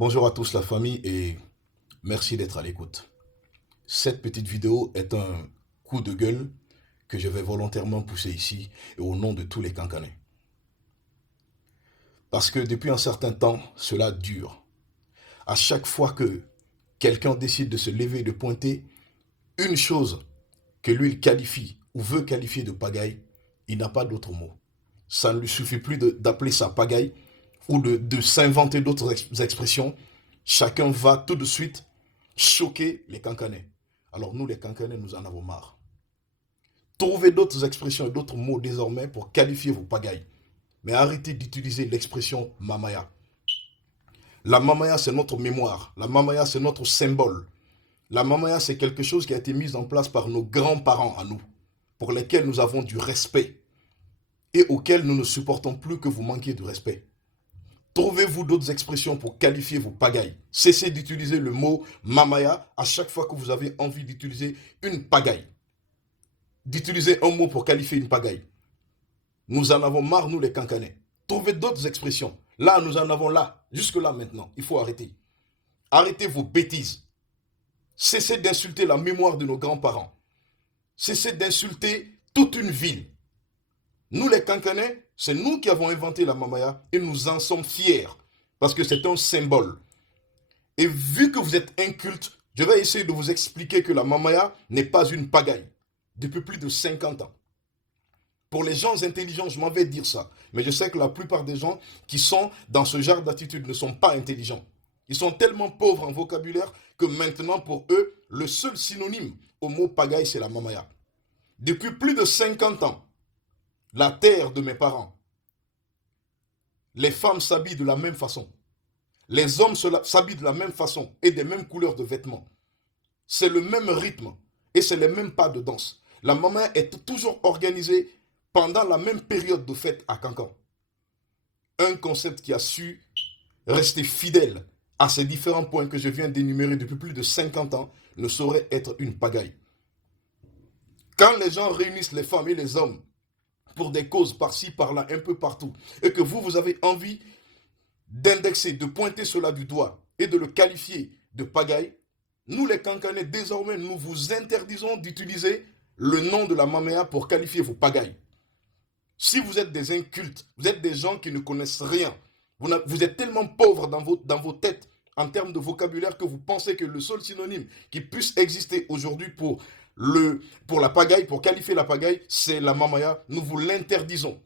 Bonjour à tous la famille et merci d'être à l'écoute. Cette petite vidéo est un coup de gueule que je vais volontairement pousser ici et au nom de tous les Cancanais. Parce que depuis un certain temps, cela dure. À chaque fois que quelqu'un décide de se lever et de pointer une chose que lui il qualifie ou veut qualifier de pagaille, il n'a pas d'autre mot. Ça ne lui suffit plus d'appeler ça pagaille ou de s'inventer d'autres expressions. Chacun va tout de suite choquer les Cancanais. Alors nous, les Cancanais, nous en avons marre. Trouvez d'autres expressions et d'autres mots désormais pour qualifier vos pagailles. Mais arrêtez d'utiliser l'expression mamaya. La mamaya, c'est notre mémoire. La mamaya, c'est notre symbole. La mamaya, c'est quelque chose qui a été mis en place par nos grands-parents à nous, pour lesquels nous avons du respect et auxquels nous ne supportons plus que vous manquiez de respect. Trouvez-vous d'autres expressions pour qualifier vos pagailles. Cessez d'utiliser le mot mamaya à chaque fois que vous avez envie d'utiliser une pagaille. D'utiliser un mot pour qualifier une pagaille. Nous en avons marre, nous les Cancanais. Trouvez d'autres expressions. Là, nous en avons là. Jusque-là maintenant. Il faut arrêter. Arrêtez vos bêtises. Cessez d'insulter la mémoire de nos grands-parents. Cessez d'insulter toute une ville. Nous les Cancanais, c'est nous qui avons inventé la mamaya et nous en sommes fiers parce que c'est un symbole. Et vu que vous êtes inculte, je vais essayer de vous expliquer que la mamaya n'est pas une pagaille depuis plus de 50 ans. Pour les gens intelligents, je m'en vais dire ça. Mais je sais que la plupart des gens qui sont dans ce genre d'attitude ne sont pas intelligents. Ils sont tellement pauvres en vocabulaire que maintenant, pour eux, le seul synonyme au mot pagaille, c'est la mamaya. Depuis plus de 50 ans, la terre de mes parents, les femmes s'habillent de la même façon. Les hommes s'habillent de la même façon et des mêmes couleurs de vêtements. C'est le même rythme et c'est les mêmes pas de danse. La mamaya est toujours organisée pendant la même période de fête à Cancan. Un concept qui a su rester fidèle à ces différents points que je viens d'énumérer depuis plus de 50 ans ne saurait être une pagaille. Quand les gens réunissent les femmes et les hommes pour des causes par-ci, par-là, un peu partout, et que vous avez envie d'indexer, de pointer cela du doigt et de le qualifier de pagaille, nous les Cancanais, désormais, nous vous interdisons d'utiliser le nom de la mamaya pour qualifier vos pagailles. Si vous êtes des incultes, vous êtes des gens qui ne connaissent rien, vous êtes tellement pauvres dans vos têtes en termes de vocabulaire que vous pensez que le seul synonyme qui puisse exister aujourd'hui pour la pagaille, pour qualifier la pagaille, c'est la mamaya. Nous vous l'interdisons.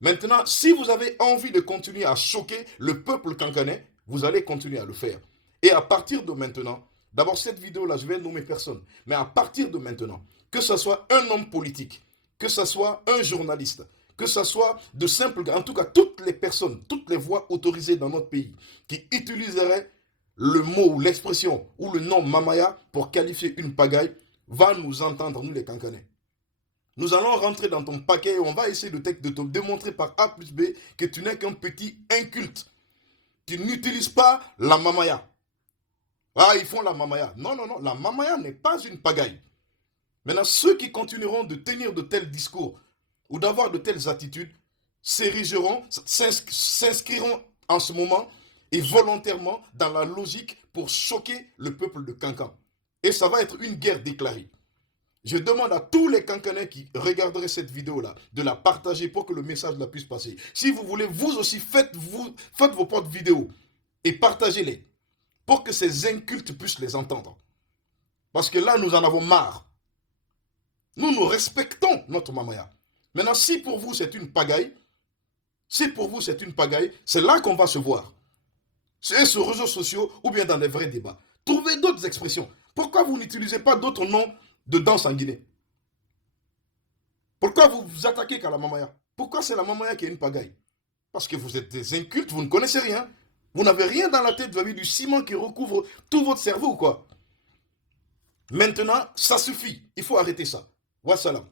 Maintenant, si vous avez envie de continuer à choquer le peuple cancanais, vous allez continuer à le faire. Et à partir de maintenant, d'abord cette vidéo-là, je vais nommer personne, mais à partir de maintenant, que ce soit un homme politique, que ce soit un journaliste, que ce soit de simples gars, en tout cas toutes les personnes, toutes les voix autorisées dans notre pays qui utiliseraient le mot ou l'expression ou le nom mamaya pour qualifier une pagaille, va nous entendre, nous les Cancanais. Nous allons rentrer dans ton paquet et on va essayer de te démontrer par A plus B que tu n'es qu'un petit inculte. Tu n'utilises pas la mamaya. Ah, ils font la mamaya. Non, non, non, la mamaya n'est pas une pagaille. Maintenant, ceux qui continueront de tenir de tels discours ou d'avoir de telles attitudes s'érigeront, s'inscriront en ce moment et volontairement dans la logique pour choquer le peuple de Cancan. Et ça va être une guerre déclarée. Je demande à tous les Cancanais qui regarderaient cette vidéo-là de la partager pour que le message la puisse passer. Si vous voulez, vous aussi, faites vos propres vidéos et partagez-les pour que ces incultes puissent les entendre. Parce que là, nous en avons marre. Nous respectons notre mamaya. Maintenant, si pour vous c'est une pagaille, c'est là qu'on va se voir. C'est sur les réseaux sociaux ou bien dans les vrais débats. Trouvez d'autres expressions. Pourquoi vous n'utilisez pas d'autres noms de danse en Guinée? Pourquoi vous vous attaquez qu'à la mamaya? Pourquoi c'est la mamaya qui est une pagaille? Parce que vous êtes des incultes, vous ne connaissez rien. Vous n'avez rien dans la tête, vous avez du ciment qui recouvre tout votre cerveau ou quoi? Maintenant, ça suffit. Il faut arrêter ça. Wassalam.